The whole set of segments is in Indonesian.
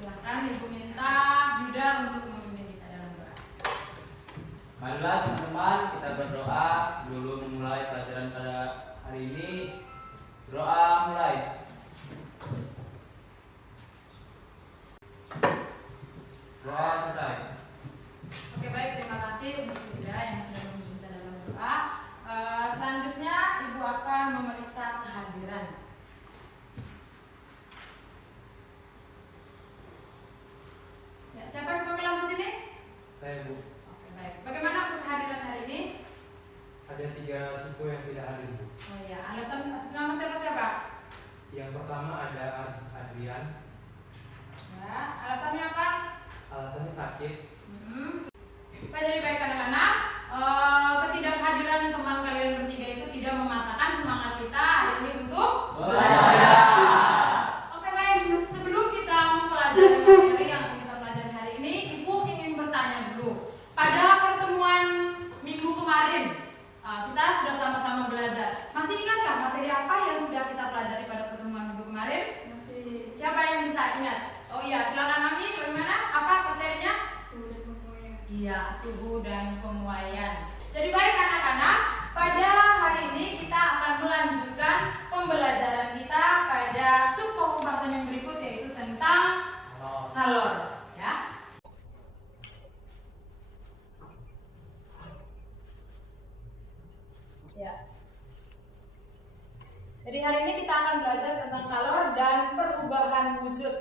Silakan Ibu minta Yuda untuk memimpin kita dalam doa. Marilah teman-teman kita berdoa sebelum memulai pelajaran pada hari ini. Doa mulai. Doa selesai. Oke, baik, terima kasih untuk Yuda yang sudah memimpin kita dalam doa. Selanjutnya Ibu akan memeriksa kehadiran. Ya, siapa ketua kelas di sini? Saya, Bu. Oke, baik. Bagaimana untuk kehadiran hari ini? Ada 3 siswa yang tidak hadir, Bu. Oh ya, alasan atas nama siapa? Yang pertama ada Adrian. Ya, alasannya apa? Alasannya sakit. Pak, jadi baik anak-anak, ketidakhadiran teman kalian bertiga itu tidak mematahkan semangat kita hari ini untuk Belajar. Oke, baik. Sebelum kita mempelajari materi yang akan kita pelajari hari ini, Ibu ingin bertanya dulu. Pada pertemuan minggu kemarin, kita sudah sama-sama belajar. Masih ingatkah materi apa yang sudah kita pelajari pada pertemuan minggu kemarin? Masih. Siapa yang bisa ingat? Oh iya, silakan Mami. Bagaimana? Apa materinya? Suhu dan pemuaian. Iya, suhu dan pemuaian. Jadi baik anak-anak, pada hari ini kita akan melanjutkan pembelajaran kita pada subpokok pembahasan yang berikut, yaitu tentang kalor. Ya. Ya. Jadi hari ini kita akan belajar tentang kalor dan perubahan wujud.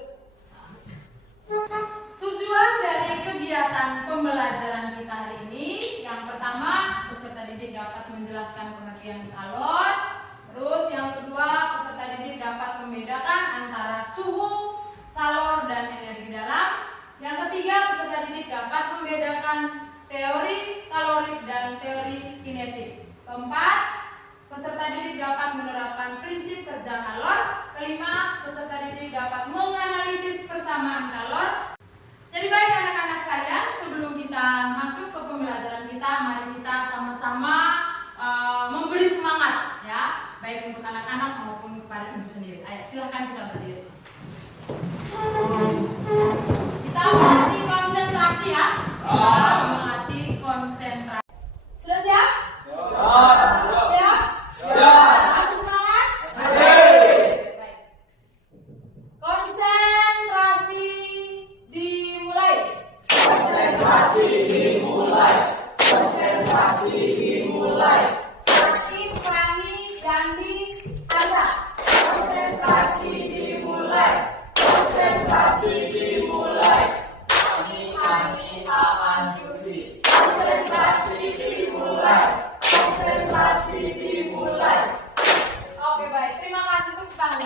Tujuan dari kegiatan pembelajaran kita hari ini, yang pertama, peserta didik dapat menjelaskan pengertian kalor. Terus yang kedua, peserta didik dapat membedakan antara suhu, kalor, dan energi dalam. Yang ketiga, peserta didik dapat membedakan teori kalorik dan teori kinetik. Keempat, peserta didik dapat menerapkan prinsip kerja kalor. Kelima, peserta didik dapat menganalisis persamaan kalor. Jadi baik anak-anak sekalian, sebelum kita masuk ke pembelajaran kita, mari kita sama-sama memberi semangat, ya, baik untuk anak-anak maupun kepada ibu sendiri. Ayo, silahkan kita berdiri. Kita melatih konsentrasi, ya. Kita melatih konsentrasi. Sudah siap? Siap? Masih semangat? Baik. Konsentrasi dimulai. Sakti, Prani, Dandi, Anda. Konsentrasi dimulai. Ani, Aman, Yusi. Konsentrasi dimulai. Oke, baik. Terima kasih untuk tangan.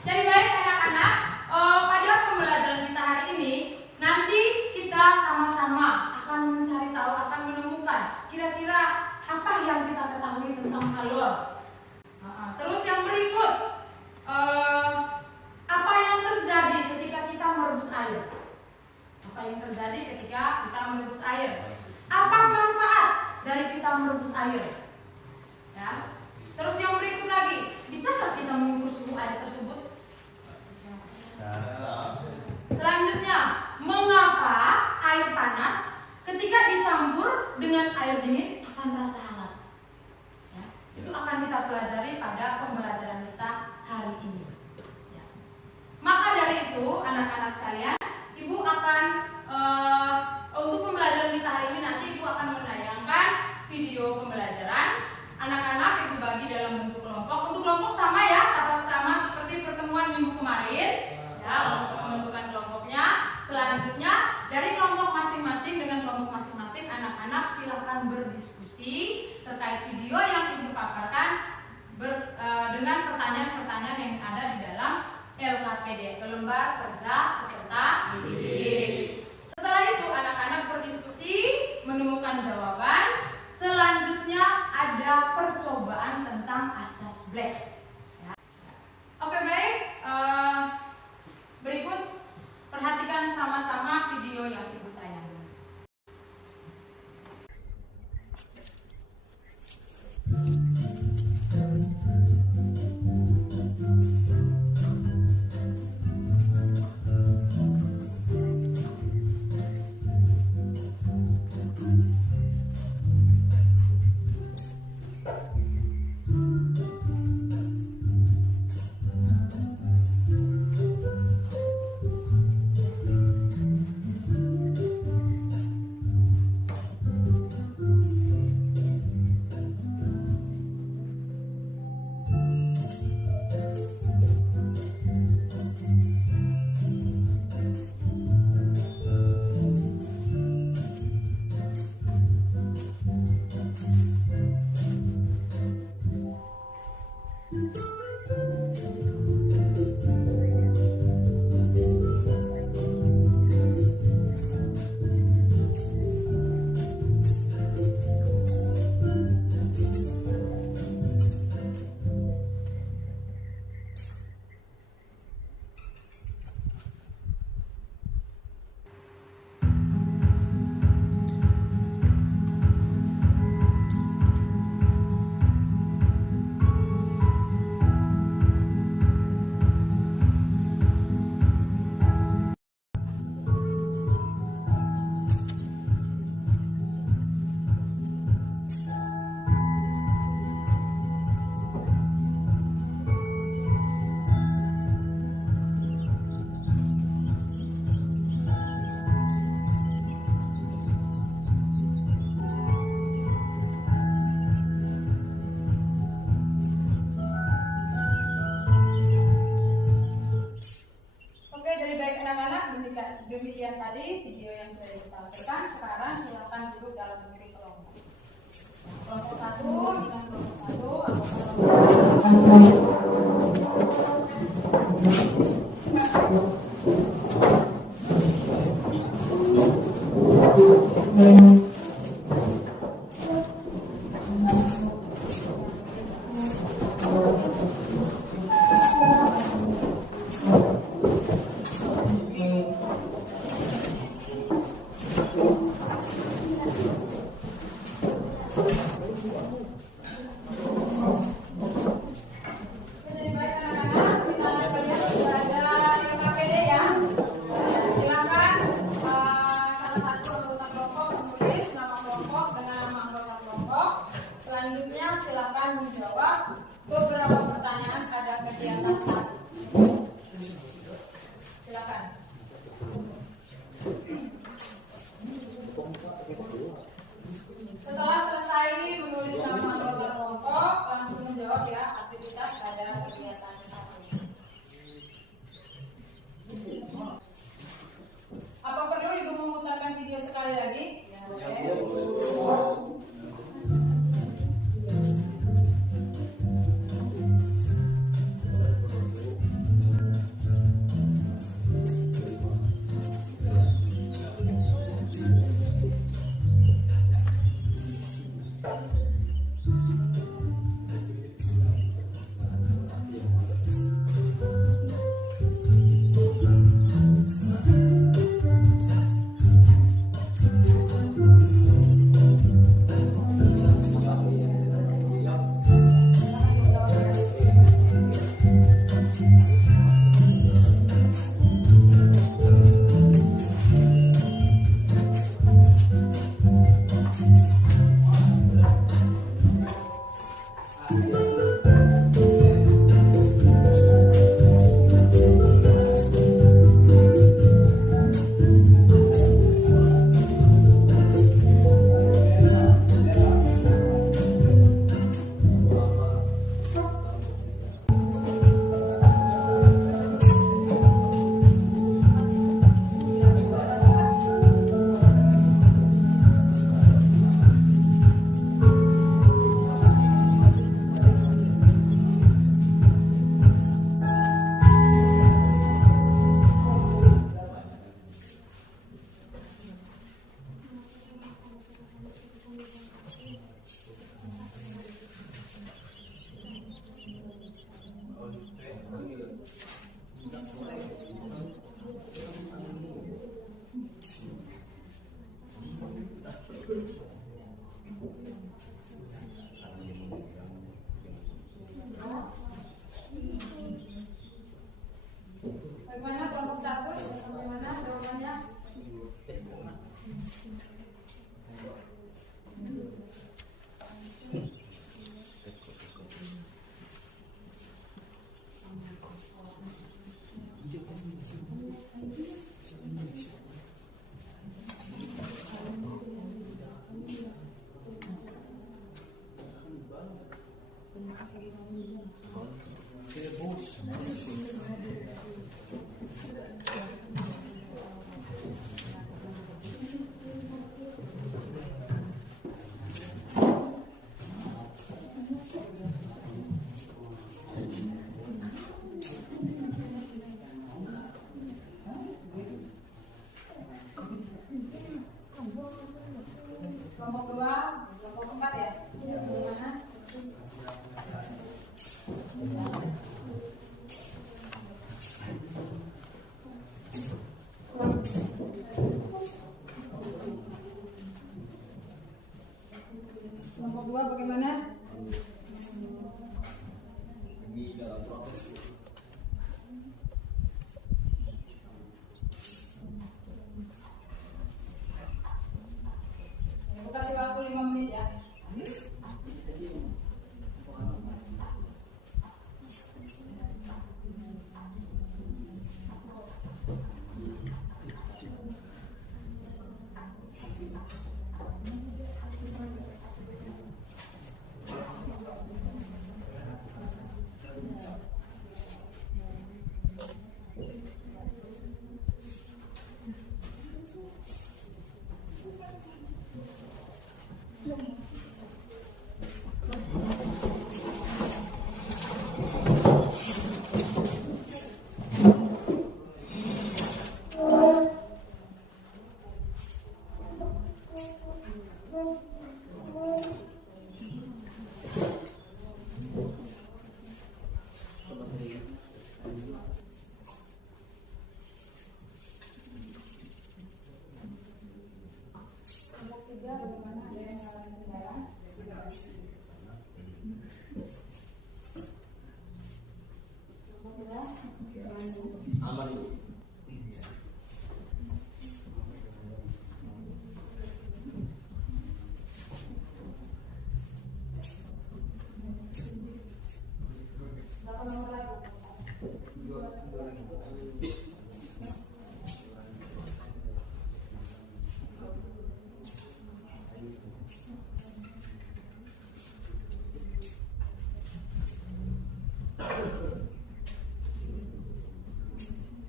Jadi baik anak-anak, pada pembelajaran kita hari ini, nanti kita sama-sama akan mencari tahu, akan menemukan kira-kira apa yang kita ketahui tentang kalor. Terus yang berikut, apa yang terjadi ketika kita merebus air? Apa yang terjadi ketika kita merebus air? Apa manfaat dari kita merebus air? Ya. Terus yang berikut lagi, bisakah kita mengukur suhu air tersebut? Selanjutnya, mengapa air panas ketika dicampur dengan air dingin akan terasa hangat? Ya, itu akan kita pelajari pada pembelajaran kita hari ini. Ya. Maka dari itu, anak-anak sekalian, Ibu akan untuk pembelajaran kita hari ini nanti Ibu akan menayangkan video pembelajaran. Anak-anak Ibu bagi dalam bentuk kelompok. Untuk kelompok sama ya, sama seperti pertemuan minggu kemarin. Ya, untuk pembentukan kelompoknya. Selanjutnya dari kelompok masing-masing dengan kelompok masing-masing, anak-anak silakan berdiskusi terkait video yang Ibu paparkan dengan pertanyaan-pertanyaan yang ada di dalam LKPD, lembar kerja peserta didik. Setelah itu anak-anak berdiskusi, menemukan jawaban. Selanjutnya ada percobaan tentang asas Black. Ya. Oke, baik. Berikut perhatikan sama-sama video yang Ibu tayangkan. Jadi baik anak-anak, di tangan kalian sudah ada yang KPD ya. Silakan salah satu anggota kelompok menulis nama kelompok dengan nama anggota kelompok. Selanjutnya silakan menjawab beberapa pertanyaan pada kegiatan saat ini. Silakan. Setelah selesai menulis nama anggota kelompok, langsung menjawab ya aktivitas pada kegiatan satu ini. Apa perlu Ibu memutarkan video sekali lagi? Ya, boleh. Bagaimana kelompok satu? Bagaimana jawabannya? Kelompok dua, kelompok empat ya? Bagaimana?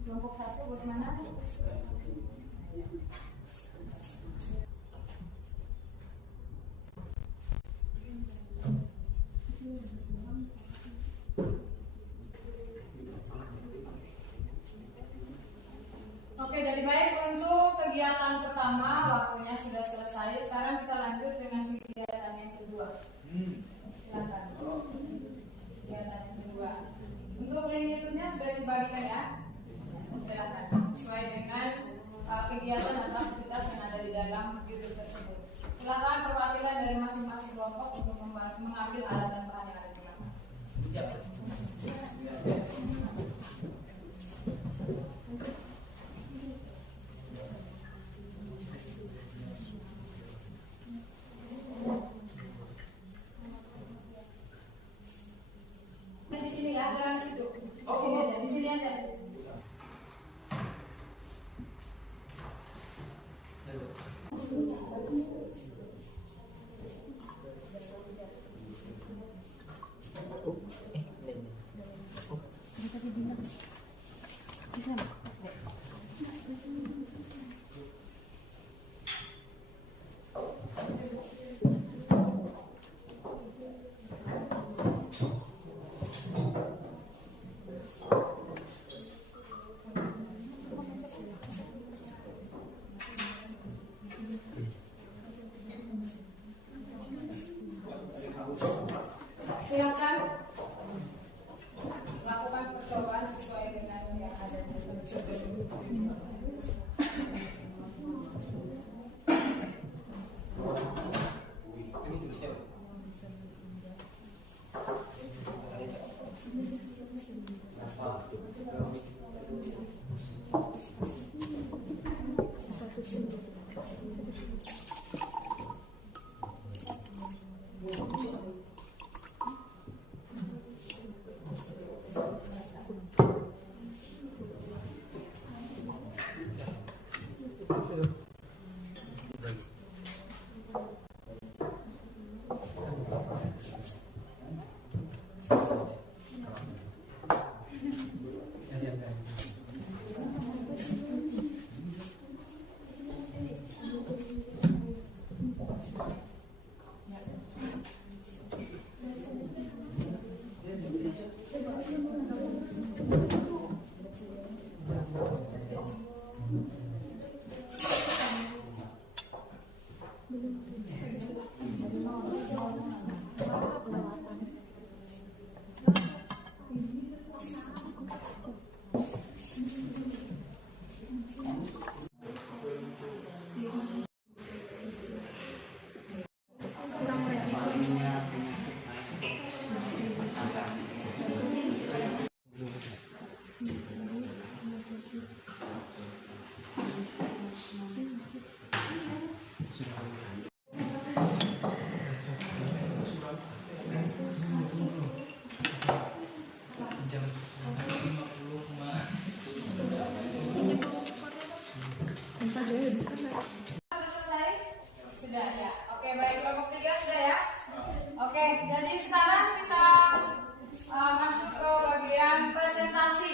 Kelompok 1 bagaimana? Oke, jadi baik untuk kegiatan pertama waktunya sudah selesai. Sekarang kita lanjut dengan kegiatan yang kedua. Silakan. Kegiatan yang kedua. Untuk link YouTube-nya sudah dibagikan ya. Silakan. Sesuai dengan kegiatan atau aktivitas yang ada di dalam YouTube tersebut. Silakan perwakilan dari masing-masing kelompok untuk mengambil alat dan bahan yang ada di belakang. Di sini ya, jangan di situ. Di sini aja. Silakan lakukan percobaan sesuai dengan yang ada di YouTube. Selesai? Sudah ya. Oke, baik, kelompok 3 sudah ya. Oke, jadi sekarang kita masuk ke bagian presentasi.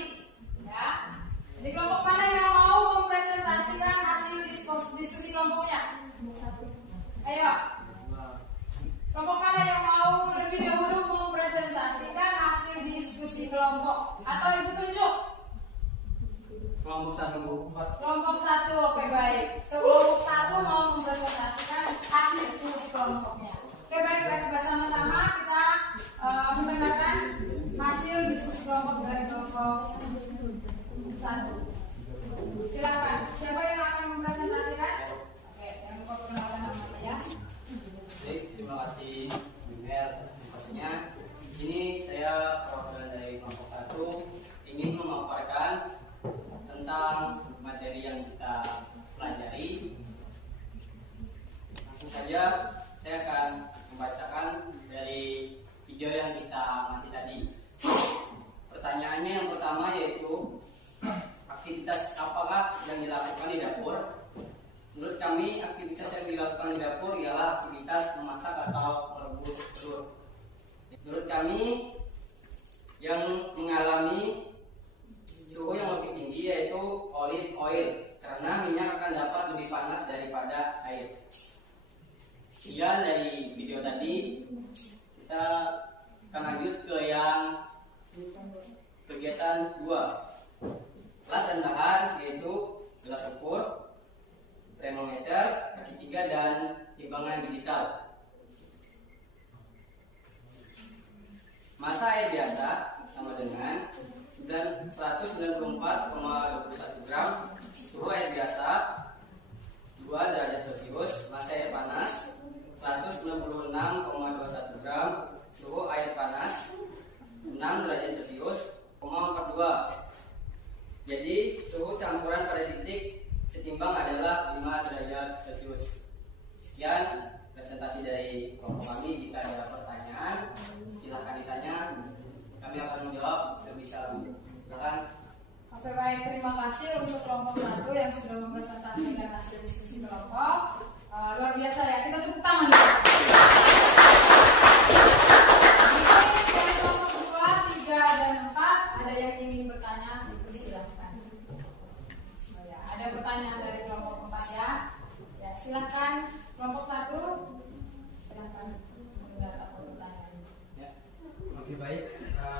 Ya. Di kelompok mana yang mau mempresentasikan hasil diskusi kelompoknya? Ayo. Kelompok mana yang mau lebih dahulu mempresentasikan hasil diskusi kelompok? Atau ibu tunjuk? Kelompok 1, Bu. Kelompok 1, oke baik. Kelompok 1 mau mempresentasikan hasil diskusi kelompoknya. Oke baik, bersama-sama kita mendengarkan hasil diskusi kelompok dari kelompok 1. Silakan. Siapa yang akan mempresentasikan? Oke, yang memperkenalkan namanya ya. Baik, terima kasih Miguel atas presentasinya. Di sini saya perwakilan dari kelompok 1 ingin memaparkan tentang materi yang kita pelajari. Langsung saja saya akan membacakan dari video yang kita amati tadi. Pertanyaannya yang pertama yaitu kami aktivitas yang dilakukan di dapur ialah aktivitas memasak atau merebus telur. Menurut kami yang mengalami suhu yang lebih tinggi yaitu olive oil, karena minyak akan dapat lebih panas daripada air. Sekian dari video tadi. Kita akan lanjut ke yang kegiatan 2. Alat dan bahan yaitu gelas ukur, termometer, kaki 3, dan timbangan digital. Massa air biasa sama dengan 194,21 gram. Suhu air biasa 2 derajat Celcius. Massa air panas 166,21 gram. Suhu air panas 6 derajat Celcius, 42. Jadi suhu campuran pada titik setimbang adalah 5 derajat Celcius. Sekian presentasi dari kelompok kami. Jika ada pertanyaan, silahkan ditanya. Kami akan menjawab sebisa mungkin. Silakan. Oke, baik, terima kasih untuk kelompok 1 yang sudah mempresentasikan hasil diskusi kelompok. Luar biasa ya, kita tepuk tangan dulu. Dari kelompok 2, 3, dan 4 ada yang ingin bertanya, dipersilahkan. Oh ya, ada pertanyaan dari kelompok 4 ya. Ya, silahkan kelompok 1. Silahkan mendengar apa pertanyaan. Ya. Oke, baik.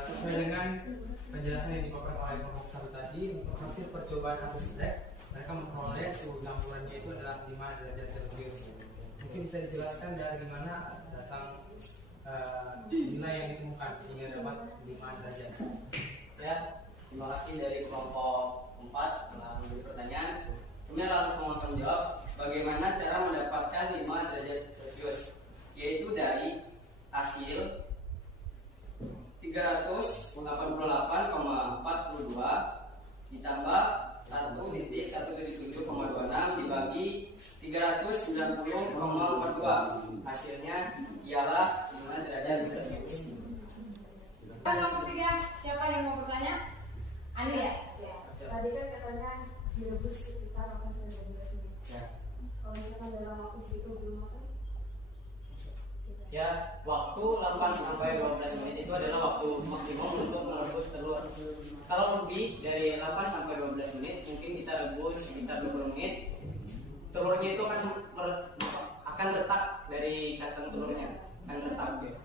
Sesuai dengan penjelasan yang dipaparkan oleh kelompok 1 tadi, untuk hasil percobaan atas lab, mereka memperoleh suhu campurannya itu adalah 5 derajat Celcius. Mungkin bisa dijelaskan dari mana datang nilai yang ditemukan sehingga dapat 5 derajat. Ya, terima kasih dari kelompok 4 telah memberi pertanyaan. Kami langsung akan menjawab bagaimana cara mendapatkan 5 derajat Celcius, yaitu dari hasil 388,42 ditambah 1,177,26 dibagi 390,42. Hasilnya ialah 5 derajat Celcius. Kelompok 3, siapa yang mau bertanya? Ani ya? Tadi kan katanya direbus sekitar 8-12 menit. Ya. Kalau misalkan dalam waktu segitu belum makan? Ya, waktu 8-12 menit itu adalah waktu maksimum untuk merebus telur. Kalau lebih dari 8-12 menit, mungkin kita rebus sekitar 20 menit. Telurnya itu akan retak dari kacang telurnya, akan retak gitu.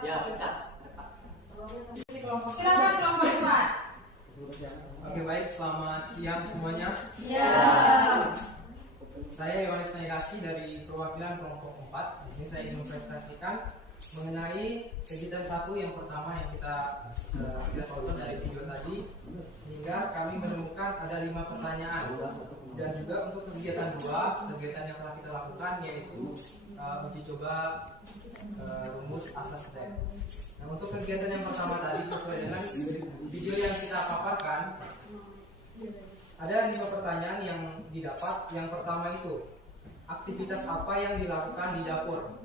Ya, pecah. Retak. Silakan kelompok 4. Oke, baik. Selamat siang semuanya. Ya. Saya Yohanes Naigaki dari perwakilan kelompok 4. Di sini saya ingin mempresentasikan mengenai kegiatan 1 yang pertama yang kita tonton dari video tadi, sehingga kami menemukan ada 5 pertanyaan. Dan juga untuk kegiatan 2, kegiatan yang telah kita lakukan yaitu uji coba rumus asas lab. Nah, untuk kegiatan yang pertama tadi sesuai dengan video yang kita paparkan, ada 5 pertanyaan yang didapat. Yang pertama itu, aktivitas apa yang dilakukan di dapur?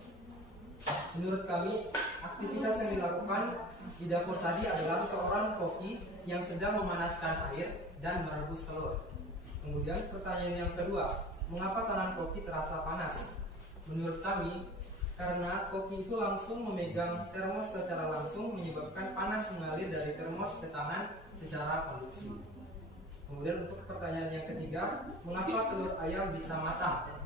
Menurut kami, aktivitas yang dilakukan di dapur tadi adalah seorang koki yang sedang memanaskan air dan merebus telur. Kemudian pertanyaan yang kedua, mengapa tangan koki terasa panas? Menurut kami, karena koki itu langsung memegang termos secara langsung menyebabkan panas mengalir dari termos ke tangan secara konduksi. Kemudian untuk pertanyaan yang ketiga, mengapa telur ayam bisa matang?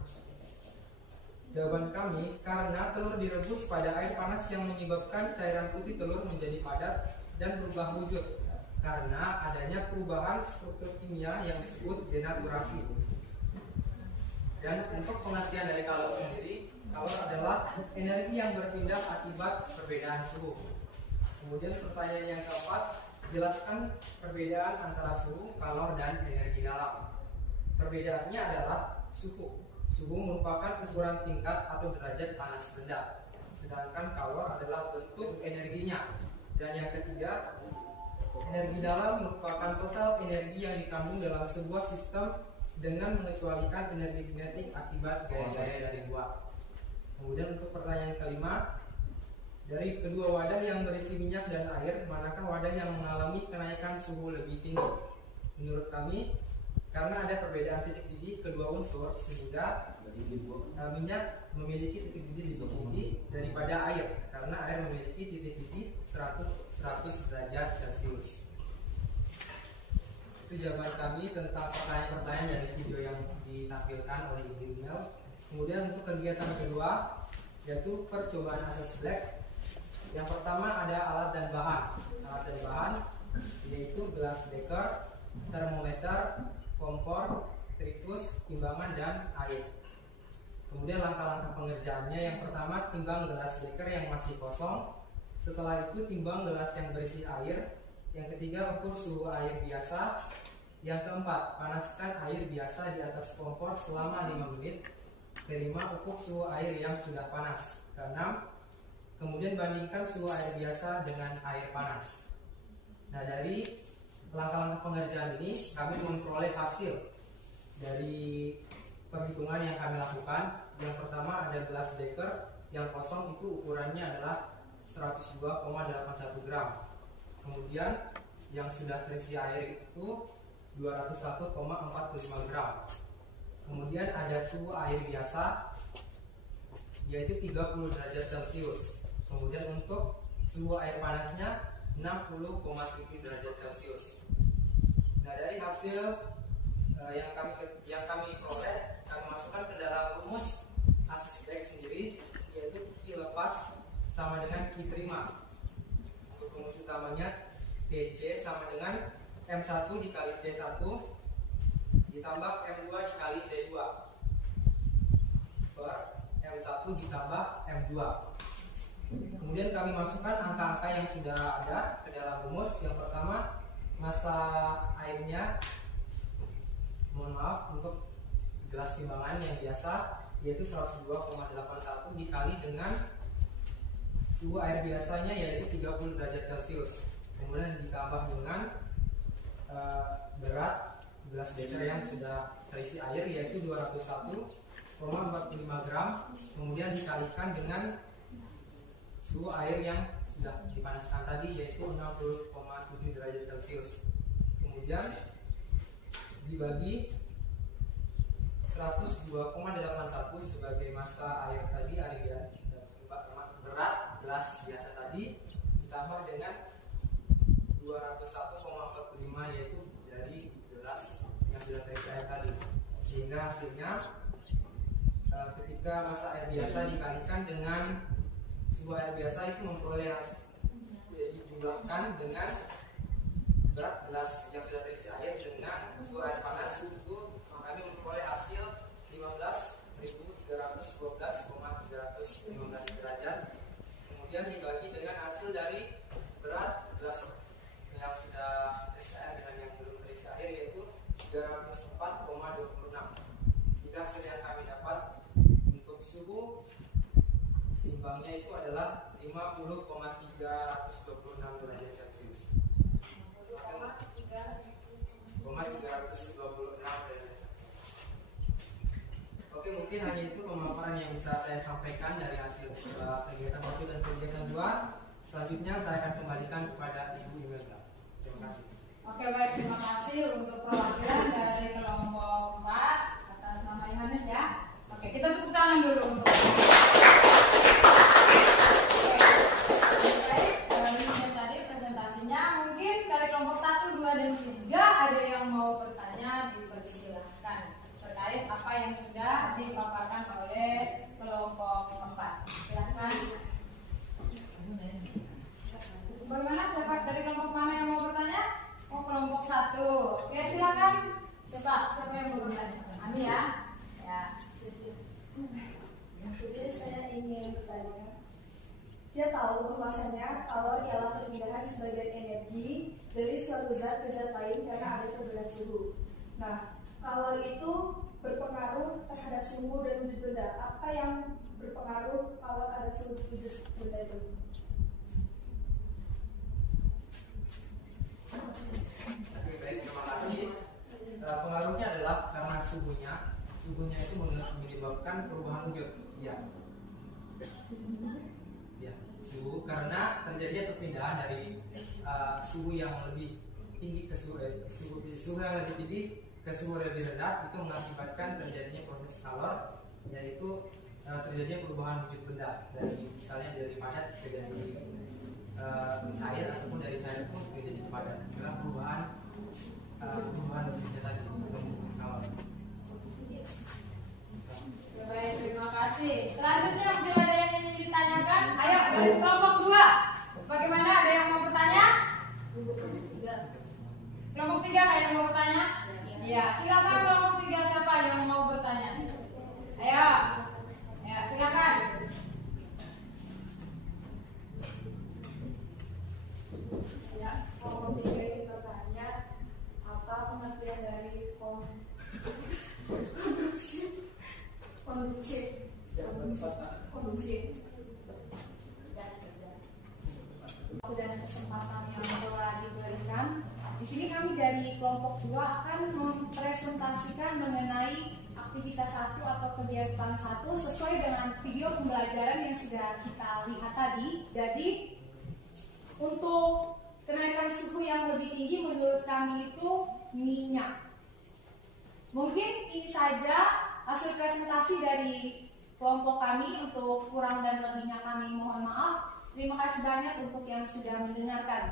Jawaban kami, karena telur direbus pada air panas yang menyebabkan cairan putih telur menjadi padat dan berubah wujud karena adanya perubahan struktur kimia yang disebut denaturasi. Dan untuk pengertian dari kalor sendiri, kalor adalah energi yang berpindah akibat perbedaan suhu. Kemudian pertanyaan yang keempat, jelaskan perbedaan antara suhu, kalor, dan energi dalam. Perbedaannya adalah suhu. Suhu merupakan ukuran tingkat atau derajat panas rendah, sedangkan kalor adalah bentuk energinya. Dan yang ketiga, energi dalam merupakan total energi yang dikandung dalam sebuah sistem dengan mengecualikan energi kinetik akibat gaya-gaya dari buah. Kemudian untuk pertanyaan kelima, dari kedua wadah yang berisi minyak dan air, manakah wadah yang mengalami kenaikan suhu lebih tinggi? Menurut kami, karena ada perbedaan titik didih kedua unsur sehingga minyak memiliki titik didih lebih tinggi daripada air karena air memiliki titik didih 100 derajat Celcius. Itu jawaban kami tentang pertanyaan-pertanyaan dari video yang ditampilkan oleh Ibu Mel. Kemudian untuk kegiatan kedua yaitu percobaan asas black. Yang pertama ada alat dan bahan. Alat dan bahan yaitu gelas beker, termometer, kompor, tritus, timbangan dan air. Kemudian langkah-langkah pengerjaannya, yang pertama timbang gelas beker yang masih kosong. Setelah itu timbang gelas yang berisi air. Yang ketiga ukur suhu air biasa. Yang keempat panaskan air biasa di atas kompor selama 5 menit. Kelima ukur suhu air yang sudah panas. Keenam kemudian bandingkan suhu air biasa dengan air panas. Nah, dari langkah-langkah pengerjaan ini kami memperoleh hasil dari perhitungan yang kami lakukan. Yang pertama ada gelas beker yang kosong, itu ukurannya adalah 102,81 gram. Kemudian yang sudah terisi air itu 201,45 gram. Kemudian ada suhu air biasa yaitu 30 derajat Celcius. Kemudian untuk suhu air panasnya 60,7 derajat Celcius. Nah, dari hasil yang kami peroleh, kami masukkan ke dalam rumus asas black sendiri, yaitu Q lepas sama dengan Q terima. Untuk rumus utamanya TC sama dengan M1 dikali T1 ditambah M2 dikali T2 per M1 ditambah M2. Kemudian kami masukkan angka-angka yang sudah ada ke dalam rumus. Yang pertama massa airnya, mohon maaf, untuk gelas timbangan yang biasa yaitu 102,81 dikali dengan suhu air biasanya yaitu 30 derajat Celcius. Kemudian ditambah dengan berat gelas beker yang sudah terisi air yaitu 201,45 gram. Kemudian dikalikan dengan suhu air yang sudah dipanaskan tadi yaitu 60,7 derajat Celcius. Kemudian dibagi 102,81 sebagai massa air tadi, berat gelas biasa tadi, ditambah dengan 201,45 yaitu dari gelas yang sudah terisi air tadi, sehingga hasilnya ketika massa air biasa dikalikan dengan suhu air biasa itu memperoleh dijumlahkan dengan berat gelas yang sudah terisi air dengan suhu air panas, itu kami memperoleh hasil 15.312,315 derajat. Kemudian dibagi dengan hasil dari berat gelas yang sudah terisi air dengan yang belum terisi air yaitu 304,26. Sehingga hasil yang kami dapat untuk suhu timbangnya itu adalah 50,326 derajat Celcius. 326 derajat Celcius. Oke, mungkin hanya itu pemaparan yang bisa saya sampaikan dari hasil kegiatan 1 dan kegiatan 2. Selanjutnya saya akan kembalikan kepada Ibu Imelda. Terima kasih. Oke, baik, terima kasih untuk perwakilan dari kelompok 4 atas nama Yohanes ya. Oke, kita tepuk tangan dulu untuk tadi presentasinya. Mungkin dari kelompok 1, 2, dan 3 ada yang mau bertanya, dipersilahkan terkait apa yang sudah dipaparkan oleh kelompok 4. Silahkan. Bagaimana, siapa dari kelompok mana yang mau bertanya? Oh, kelompok 1. Oke, silakan. Siapa yang mau bertanya? Ani ya. Ya. Jadi saya ingin bertanya, dia tahu bahwasanya kalori ialah perpindahan sebagian energi dari suatu zat ke zat lain karena ada perbedaan suhu. Nah, kalori itu berpengaruh terhadap suhu dan wujud benda. Apa yang berpengaruh kalau terhadap suhu wujud benda itu? Oke, baik, terima kasih. Pengaruhnya adalah karena suhunya itu menyebabkan perubahan wujud. Ya, suhu karena terjadinya perpindahan dari suhu yang lebih tinggi ke suhu yang lebih tinggi ke suhu lebih rendah itu mengakibatkan terjadinya proses kalor, yaitu terjadinya perubahan wujud benda dari misalnya dari padat menjadi cair ataupun dari cair pun menjadi padat karena perubahan wujudnya tadi kalor. Baik, terima kasih. Selanjutnya mungkin ada yang ingin ditanyakan. Ayo dari kelompok 2. Bagaimana, ada yang mau bertanya? Kelompok 3 ada yang mau bertanya? Ya, silakan kelompok 3, siapa yang mau bertanya? Ayo. Ya, silakan. Ya, kelompok 3 ini bertanya apa pengertian dari konduksi dan kesempatan yang telah diberikan. Di sini kami dari kelompok 2 akan mempresentasikan mengenai aktivitas 1 atau kegiatan 1 sesuai dengan video pembelajaran yang sudah kita lihat tadi. Jadi untuk kenaikan suhu yang lebih tinggi menurut kami itu minyak. Mungkin ini saja hasil presentasi dari kelompok kami. Untuk kurang dan lebihnya kami mohon maaf. Terima kasih banyak untuk yang sudah mendengarkan.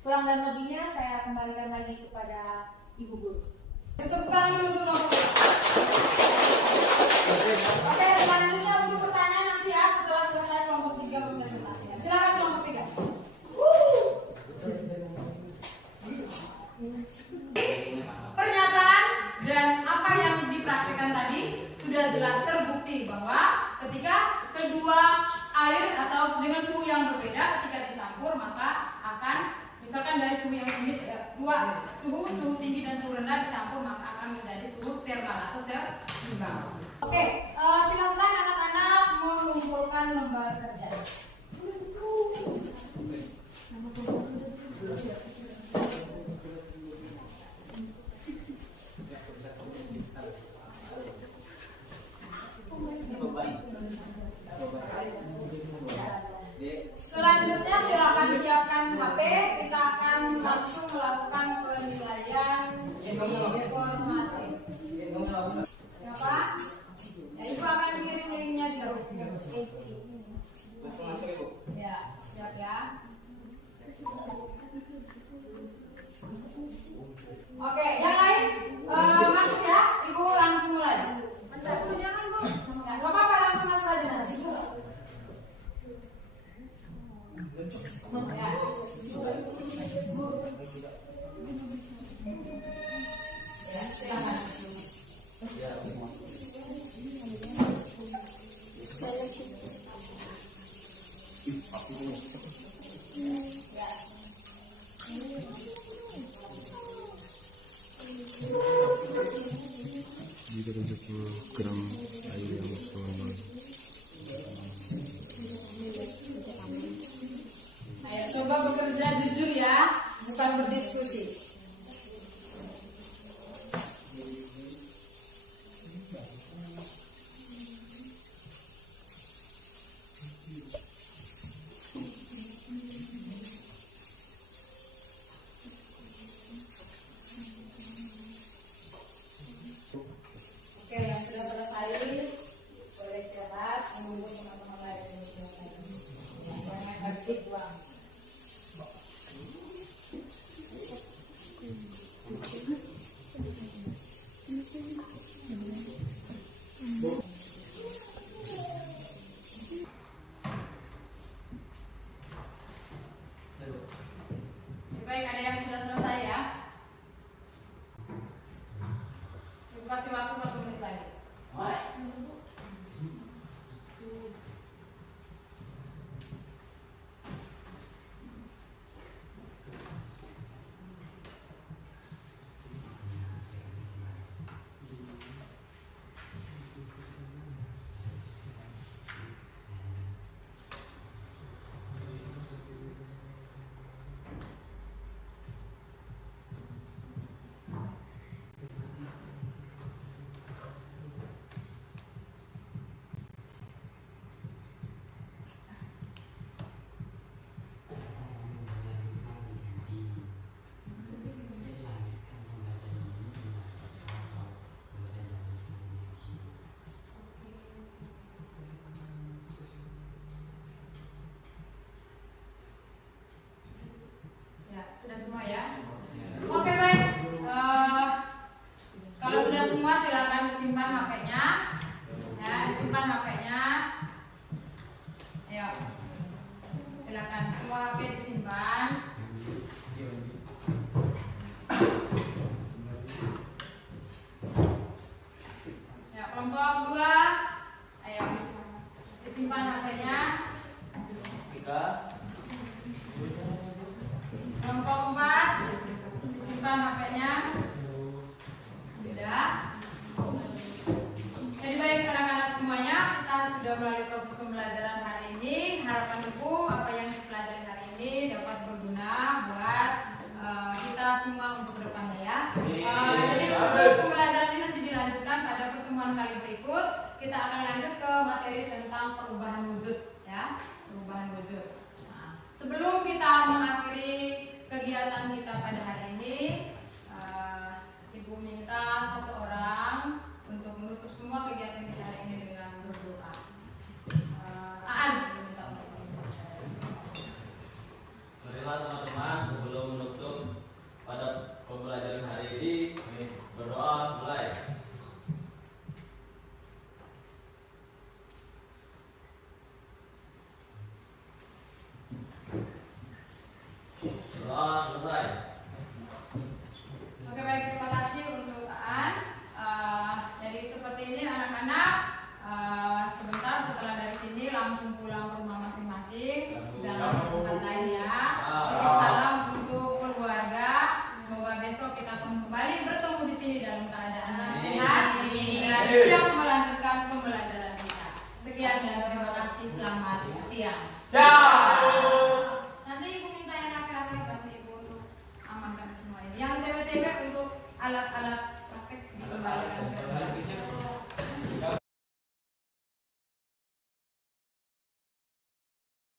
Kurang dan lebihnya saya kembalikan lagi kepada Ibu Guru. Tepuk tangan dulu untuk kelompok 3. Oke, selanjutnya untuk pertanyaan nanti ya setelah selesai kelompok 3 berpresentasinya. Silakan kelompok 3. Pernyataan dan apa yang dipraktikkan tadi sudah jelas terbukti bahwa ketika kedua air atau dengan suhu yang berbeda ketika dicampur maka akan misalkan dari suhu yang tinggi dua suhu tinggi dan suhu rendah dicampur maka akan menjadi suhu termal atau seimbang. Oke, silakan anak-anak mengumpulkan lembar kerja. Selanjutnya silakan siapkan HP, kita akan langsung melakukan penilaian informatif. Siapa? Ya, Ibu akan kirim linknya di grup. Masuk Ibu. Ya, siap ya. Oke, yang lain masuk ya, Ibu langsung mulai. Jangan Bu, nggak apa-apa, langsung masuk aja nanti. Ya. Ya, silakan. Jika 70 gram air yang normal. Ayo coba bekerja jujur ya, bukan berdiskusi. Oke, yang sudah selesai boleh istirahat, menunggu teman-teman lain yang sudah selesai. Jangan aktif bang. Baik, ada yang sudah selesai ya? Ibu kasih waktu 1 menit lagi. semua HP disimpan. Ya, kelompok 2, ayo disimpan HP-nya. Kelompok 4, disimpan HP-nya. Sudah. Jadi baik anak-anak semuanya, kita sudah melalui proses pembelajaran hari ini. Harapanku apa yang dipelajari hari ini dapat berguna buat kita semua untuk kedepannya ya. Jadi pembelajaran ini nanti dilanjutkan pada pertemuan kali berikut. Kita akan lanjut ke materi tentang perubahan wujud ya, perubahan wujud. Nah, sebelum kita mengakhiri kegiatan kita pada hari ini, Ibu minta satu orang untuk menutup semua kegiatan kita hari ini dengan berdoa. Aan, Ibu minta untuk menutup. Marilah teman-teman, sebelum menutup pada pembelajaran hari ini, berdoa mulai. Doa selesai. Oke baik, terima kasih untuk Aan. Jadi seperti ini anak-anak, sebentar setelah dari sini langsung pulang ke rumah masing-masing. Jangan bertempat lain ya. Titip salam untuk keluarga. Semoga besok kita kembali bertemu di sini dalam keadaan sehat dan siap melanjutkan pembelajaran kita. Sekian dan terima kasih. Selamat siang. Nanti Ibu minta yang laki-laki bantu Ibu untuk amankan semua ini. Yang cewek-cewek untuk alat-alat